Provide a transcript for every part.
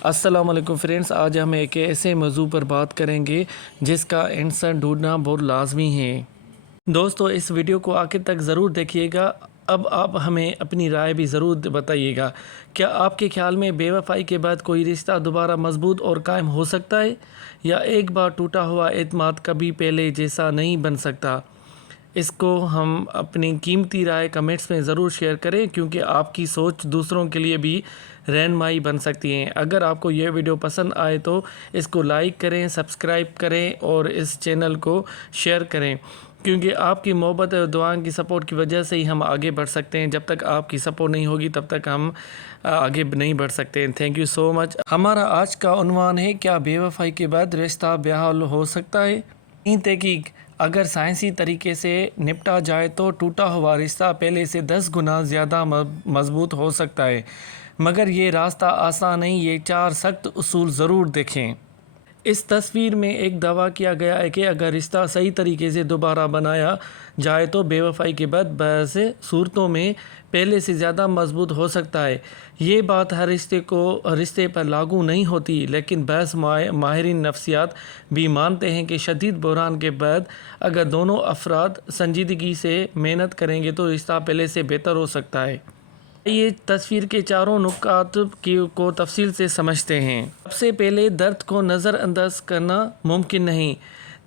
السلام علیکم فرینڈس، آج ہم ایک ایسے موضوع پر بات کریں گے جس کا آنسر ڈھونڈنا بہت لازمی ہے۔ دوستو، اس ویڈیو کو آخر تک ضرور دیکھیے گا۔ اب آپ ہمیں اپنی رائے بھی ضرور بتائیے گا۔ کیا آپ کے خیال میں بے وفائی کے بعد کوئی رشتہ دوبارہ مضبوط اور قائم ہو سکتا ہے، یا ایک بار ٹوٹا ہوا اعتماد کبھی پہلے جیسا نہیں بن سکتا؟ اس کو ہم اپنی قیمتی رائے کمنٹس میں ضرور شیئر کریں، کیونکہ آپ کی سوچ دوسروں کے لیے بھی رہنمائی بن سکتی ہیں۔ اگر آپ کو یہ ویڈیو پسند آئے تو اس کو لائک کریں، سبسکرائب کریں اور اس چینل کو شیئر کریں، کیونکہ آپ کی محبت اور دعائیں کی سپورٹ کی وجہ سے ہی ہم آگے بڑھ سکتے ہیں۔ جب تک آپ کی سپورٹ نہیں ہوگی تب تک ہم آگے نہیں بڑھ سکتے۔ تھینک یو سو مچ۔ ہمارا آج کا عنوان ہے، کیا بے وفائی کے بعد رشتہ بحال ہو سکتا ہے؟ تحقیق: اگر سائنسی طریقے سے نپٹا جائے تو ٹوٹا ہوا رشتہ پہلے سے 10 گنا زیادہ مضبوط ہو سکتا ہے، مگر یہ راستہ آسان نہیں۔ یہ 4 سخت اصول ضرور دیکھیں۔ اس تصویر میں ایک دعویٰ کیا گیا ہے کہ اگر رشتہ صحیح طریقے سے دوبارہ بنایا جائے تو بے وفائی کے بعد بعض صورتوں میں پہلے سے زیادہ مضبوط ہو سکتا ہے۔ یہ بات ہر رشتے پر لاگو نہیں ہوتی، لیکن بعض ماہرین نفسیات بھی مانتے ہیں کہ شدید بحران کے بعد اگر دونوں افراد سنجیدگی سے محنت کریں گے تو رشتہ پہلے سے بہتر ہو سکتا ہے۔ یہ تصویر کے چاروں نکات کو تفصیل سے سمجھتے ہیں۔ سب سے پہلے، درد کو نظر انداز کرنا ممکن نہیں۔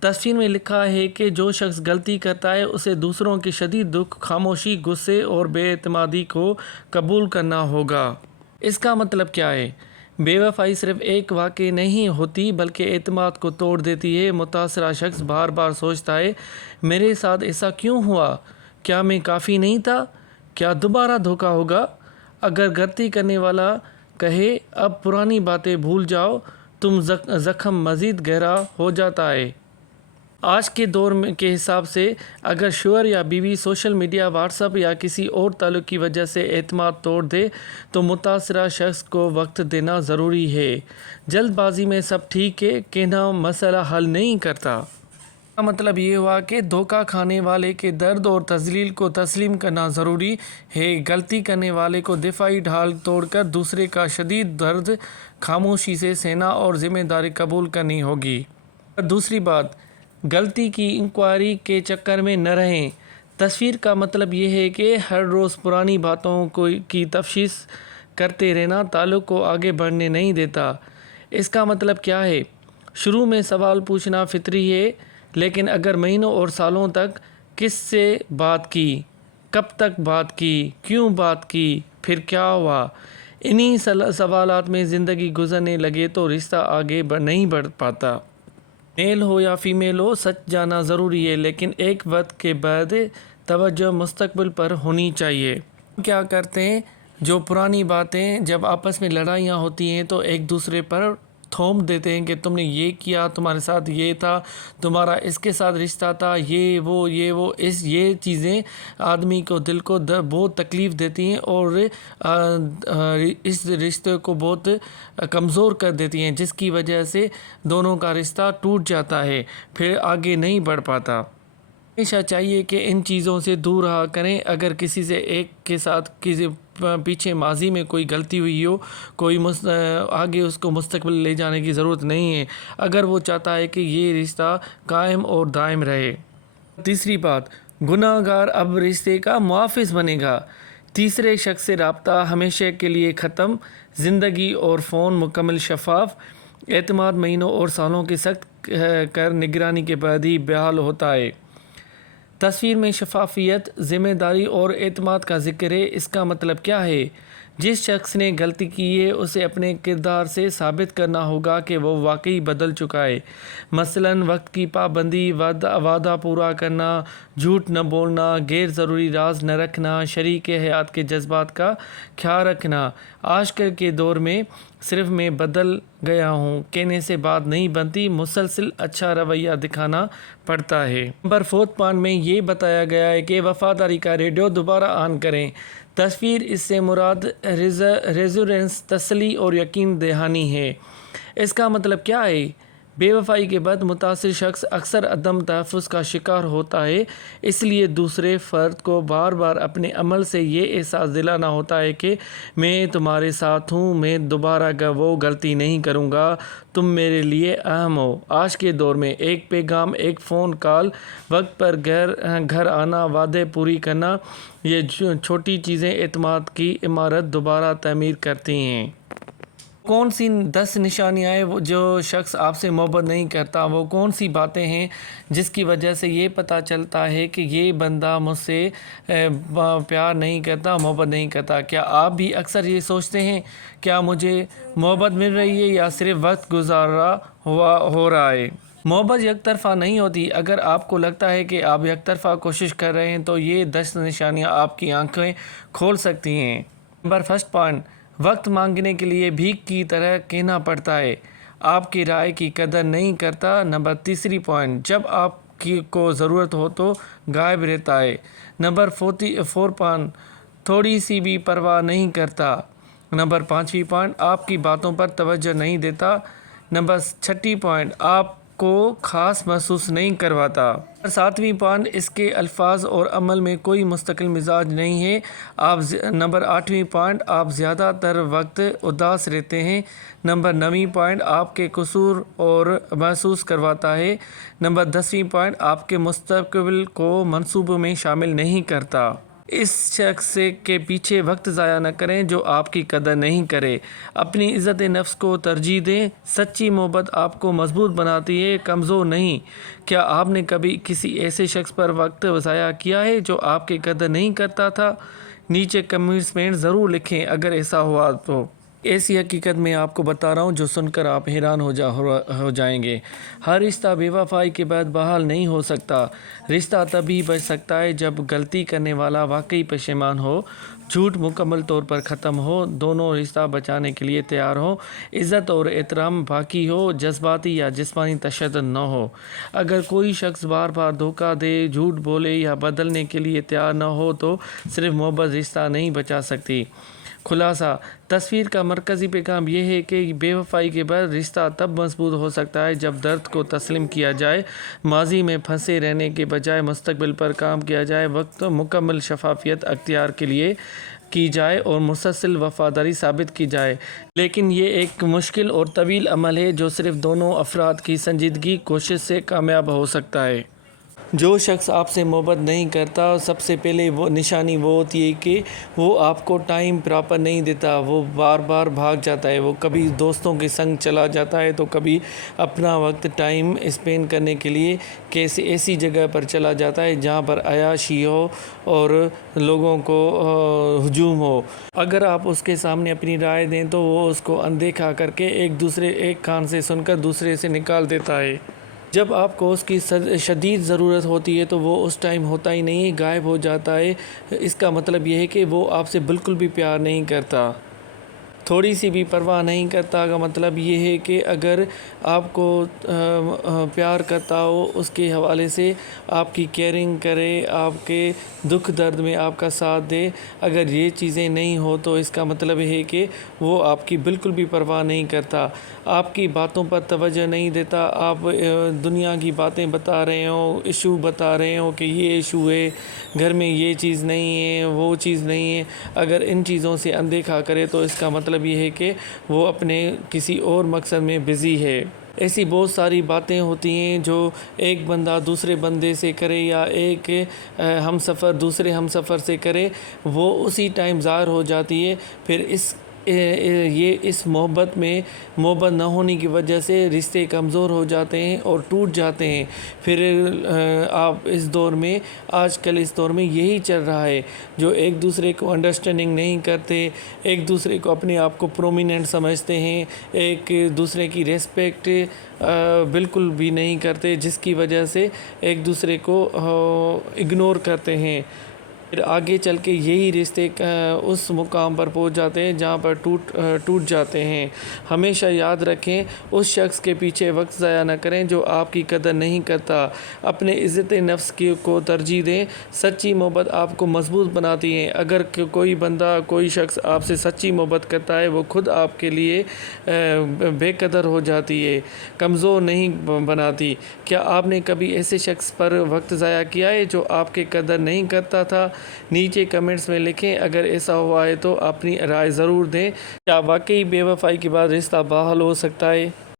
تصویر میں لکھا ہے کہ جو شخص غلطی کرتا ہے اسے دوسروں کے شدید دکھ، خاموشی، غصے اور بے اعتمادی کو قبول کرنا ہوگا۔ اس کا مطلب کیا ہے؟ بے وفائی صرف ایک واقعہ نہیں ہوتی بلکہ اعتماد کو توڑ دیتی ہے۔ متاثرہ شخص بار بار سوچتا ہے، میرے ساتھ ایسا کیوں ہوا؟ کیا میں کافی نہیں تھا؟ کیا دوبارہ دھوکہ ہوگا؟ اگر غلطی کرنے والا کہے، اب پرانی باتیں بھول جاؤ، تو زخم مزید گہرا ہو جاتا ہے۔ آج کے دور کے حساب سے، اگر شوہر یا بیوی سوشل میڈیا، واٹس ایپ یا کسی اور تعلق کی وجہ سے اعتماد توڑ دے تو متاثرہ شخص کو وقت دینا ضروری ہے۔ جلد بازی میں سب ٹھیک ہے کہنا مسئلہ حل نہیں کرتا۔ اس کا مطلب یہ ہوا کہ دھوکہ کھانے والے کے درد اور تذلیل کو تسلیم کرنا ضروری ہے۔ غلطی کرنے والے کو دفاعی ڈھال توڑ کر دوسرے کا شدید درد خاموشی سے سہنا اور ذمہ داری قبول کرنی ہوگی۔ دوسری بات، غلطی کی انکوائری کے چکر میں نہ رہیں۔ تصویر کا مطلب یہ ہے کہ ہر روز پرانی باتوں کی تفتیش کرتے رہنا تعلق کو آگے بڑھنے نہیں دیتا۔ اس کا مطلب کیا ہے؟ شروع میں سوال پوچھنا فطری ہے، لیکن اگر مہینوں اور سالوں تک کس سے بات کی، کب تک بات کی، کیوں بات کی، پھر کیا ہوا، انہی سوالات میں زندگی گزرنے لگے تو رشتہ آگے نہیں بڑھ پاتا۔ میل ہو یا فیمیل ہو، سچ جانا ضروری ہے، لیکن ایک وقت کے بعد توجہ مستقبل پر ہونی چاہیے۔ ہم کیا کرتے ہیں؟ جو پرانی باتیں، جب آپس میں لڑائیاں ہوتی ہیں تو ایک دوسرے پر تھوپ دیتے ہیں کہ تم نے یہ کیا، تمہارے ساتھ یہ تھا، تمہارا اس کے ساتھ رشتہ تھا، یہ چیزیں آدمی کو دل کو بہت تکلیف دیتی ہیں اور اس رشتے کو بہت کمزور کر دیتی ہیں، جس کی وجہ سے دونوں کا رشتہ ٹوٹ جاتا ہے، پھر آگے نہیں بڑھ پاتا۔ ہمیشہ چاہیے کہ ان چیزوں سے دور رہا کریں۔ اگر کسی سے ایک کے ساتھ کسی پیچھے ماضی میں کوئی غلطی ہوئی ہو، آگے اس کو مستقبل لے جانے کی ضرورت نہیں ہے، اگر وہ چاہتا ہے کہ یہ رشتہ قائم اور دائم رہے۔ تیسری بات، گناہ گار اب رشتے کا محافظ بنے گا۔ تیسرے شخص سے رابطہ ہمیشہ کے لیے ختم۔ زندگی اور فون مکمل شفاف۔ اعتماد مہینوں اور سالوں کی سخت کر نگرانی کے بعد ہی بحال ہوتا ہے۔ تصویر میں شفافیت، ذمہ داری اور اعتماد کا ذکر ہے۔ اس کا مطلب کیا ہے؟ جس شخص نے غلطی کی ہے اسے اپنے کردار سے ثابت کرنا ہوگا کہ وہ واقعی بدل چکا ہے۔ مثلاً وقت کی پابندی، وعدہ پورا کرنا، جھوٹ نہ بولنا، غیر ضروری راز نہ رکھنا، شریک حیات کے جذبات کا خیال رکھنا۔ آج کل کے دور میں صرف میں بدل گیا ہوں کہنے سے بات نہیں بنتی، مسلسل اچھا رویہ دکھانا پڑتا ہے۔ نمبر 4 پوائنٹ میں یہ بتایا گیا ہے کہ وفاداری کا ریڈیو دوبارہ آن کریں۔ تصویر، اس سے مراد ریزورنس، تسلی اور یقین دہانی ہے۔ اس کا مطلب کیا ہے؟ بے وفائی کے بعد متاثر شخص اکثر عدم تحفظ کا شکار ہوتا ہے، اس لیے دوسرے فرد کو بار بار اپنے عمل سے یہ احساس دلانا ہوتا ہے کہ میں تمہارے ساتھ ہوں، میں دوبارہ وہ غلطی نہیں کروں گا، تم میرے لیے اہم ہو۔ آج کے دور میں ایک پیغام، ایک فون کال، وقت پر گھر آنا، وعدے پوری کرنا، یہ چھوٹی چیزیں اعتماد کی عمارت دوبارہ تعمیر کرتی ہیں۔ کون سی 10 نشانیاں ہیں جو شخص آپ سے محبت نہیں کرتا؟ وہ کون سی باتیں ہیں جس کی وجہ سے یہ پتہ چلتا ہے کہ یہ بندہ مجھ سے پیار نہیں کرتا، محبت نہیں کرتا؟ کیا آپ بھی اکثر یہ سوچتے ہیں کیا مجھے محبت مل رہی ہے یا صرف وقت گزارا ہو رہا ہے؟ محبت یک طرفہ نہیں ہوتی۔ اگر آپ کو لگتا ہے کہ آپ یک طرفہ کوشش کر رہے ہیں تو یہ 10 نشانیاں آپ کی آنکھیں کھول سکتی ہیں۔ نمبر فرسٹ پوائنٹ، وقت مانگنے کے لیے بھیک کی طرح کہنا پڑتا ہے، آپ کی رائے کی قدر نہیں کرتا۔ نمبر تیسری پوائنٹ، جب آپ کو ضرورت ہو تو غائب رہتا ہے۔ نمبر 4 پوائنٹ، تھوڑی سی بھی پرواہ نہیں کرتا۔ نمبر 5 پوائنٹ، آپ کی باتوں پر توجہ نہیں دیتا۔ نمبر 6 پوائنٹ، آپ کو خاص محسوس نہیں کرواتا۔ 7 پوائنٹ، اس کے الفاظ اور عمل میں کوئی مستقل مزاج نہیں ہے۔ نمبر 8 پوائنٹ، آپ زیادہ تر وقت اداس رہتے ہیں۔ نمبر 9 پوائنٹ، آپ کے قصور اور محسوس کرواتا ہے۔ نمبر 10 پوائنٹ، آپ کے مستقبل کو منصوبوں میں شامل نہیں کرتا۔ اس شخص کے پیچھے وقت ضائع نہ کریں جو آپ کی قدر نہیں کرے۔ اپنی عزت نفس کو ترجیح دیں۔ سچی محبت آپ کو مضبوط بناتی ہے، کمزور نہیں۔ کیا آپ نے کبھی کسی ایسے شخص پر وقت ضائع کیا ہے جو آپ کی قدر نہیں کرتا تھا؟ نیچے کمنٹس میں ضرور لکھیں اگر ایسا ہوا تو۔ ایسی حقیقت میں آپ کو بتا رہا ہوں جو سن کر آپ حیران ہو جائیں گے۔ ہر رشتہ بے وفائی کے بعد بحال نہیں ہو سکتا۔ رشتہ تبھی بچ سکتا ہے جب غلطی کرنے والا واقعی پشیمان ہو، جھوٹ مکمل طور پر ختم ہو، دونوں رشتہ بچانے کے لیے تیار ہوں، عزت اور احترام باقی ہو، جذباتی یا جسمانی تشدد نہ ہو۔ اگر کوئی شخص بار بار دھوکہ دے، جھوٹ بولے یا بدلنے کے لیے تیار نہ ہو تو صرف محبت رشتہ نہیں بچا سکتی۔ خلاصہ، تصویر کا مرکزی پیغام یہ ہے کہ بے وفائی کے بعد رشتہ تب مضبوط ہو سکتا ہے جب درد کو تسلیم کیا جائے، ماضی میں پھنسے رہنے کے بجائے مستقبل پر کام کیا جائے، وقت مکمل شفافیت اختیار کی جائے اور مسلسل وفاداری ثابت کی جائے۔ لیکن یہ ایک مشکل اور طویل عمل ہے جو صرف دونوں افراد کی سنجیدگی کوشش سے کامیاب ہو سکتا ہے۔ جو شخص آپ سے محبت نہیں کرتا، سب سے پہلے وہ نشانی ہوتی ہے کہ وہ آپ کو ٹائم پراپر نہیں دیتا، وہ بار بار بھاگ جاتا ہے، وہ کبھی دوستوں کے سنگ چلا جاتا ہے تو کبھی اپنا وقت ٹائم اسپینڈ کرنے کے لیے ایسی جگہ پر چلا جاتا ہے جہاں پر عیاشی ہو اور لوگوں کو ہجوم ہو۔ اگر آپ اس کے سامنے اپنی رائے دیں تو وہ اس کو اندیکھا کر کے ایک کان سے سن کر دوسرے سے نکال دیتا ہے۔ جب آپ کو اس کی شدید ضرورت ہوتی ہے تو وہ اس ٹائم ہوتا ہی نہیں، غائب ہو جاتا ہے۔ اس کا مطلب یہ ہے کہ وہ آپ سے بالکل بھی پیار نہیں کرتا۔ تھوڑی سی بھی پرواہ نہیں کرتا کا مطلب یہ ہے کہ اگر آپ کو پیار کرتا ہو، اس کے حوالے سے آپ کی کیئرنگ کرے، آپ کے دکھ درد میں آپ کا ساتھ دے۔ اگر یہ چیزیں نہیں ہو تو اس کا مطلب ہے کہ وہ آپ کی بالکل بھی پرواہ نہیں کرتا، آپ کی باتوں پر توجہ نہیں دیتا۔ آپ دنیا کی باتیں بتا رہے ہوں، ایشو بتا رہے ہوں کہ یہ ایشو ہے، گھر میں یہ چیز نہیں ہے، وہ چیز نہیں ہے، اگر ان چیزوں سے اندیکھا کرے تو اس کا مطلب یہ ہے کہ وہ اپنے کسی اور مقصد میں بزی ہے۔ ایسی بہت ساری باتیں ہوتی ہیں جو ایک بندہ دوسرے بندے سے کرے یا ایک ہم سفر دوسرے ہم سفر سے کرے، وہ اسی ٹائم ظاہر ہو جاتی ہے۔ پھر اس محبت نہ ہونے کی وجہ سے رشتے کمزور ہو جاتے ہیں اور ٹوٹ جاتے ہیں۔ پھر آپ آج کل اس دور میں یہی چل رہا ہے، جو ایک دوسرے کو انڈرسٹینڈنگ نہیں کرتے، ایک دوسرے کو اپنے آپ کو پرومیننٹ سمجھتے ہیں، ایک دوسرے کی ریسپیکٹ بالکل بھی نہیں کرتے، جس کی وجہ سے ایک دوسرے کو اگنور کرتے ہیں۔ پھر آگے چل کے یہی رشتے اس مقام پر پہنچ جاتے ہیں جہاں پر ٹوٹ جاتے ہیں۔ ہمیشہ یاد رکھیں، اس شخص کے پیچھے وقت ضائع نہ کریں جو آپ کی قدر نہیں کرتا۔ اپنے عزت نفس کو ترجیح دیں۔ سچی محبت آپ کو مضبوط بناتی ہے۔ اگر کوئی بندہ، کوئی شخص آپ سے سچی محبت کرتا ہے، وہ خود آپ کے لیے بے قدر ہو جاتی ہے، کمزور نہیں بناتی۔ کیا آپ نے کبھی ایسے شخص پر وقت ضائع کیا ہے جو آپ کی قدر نہیں کرتا تھا؟ نیچے کمنٹس میں لکھیں۔ اگر ایسا ہوا ہے تو اپنی رائے ضرور دیں۔ کیا واقعی بے وفائی کے بعد رشتہ بحال ہو سکتا ہے؟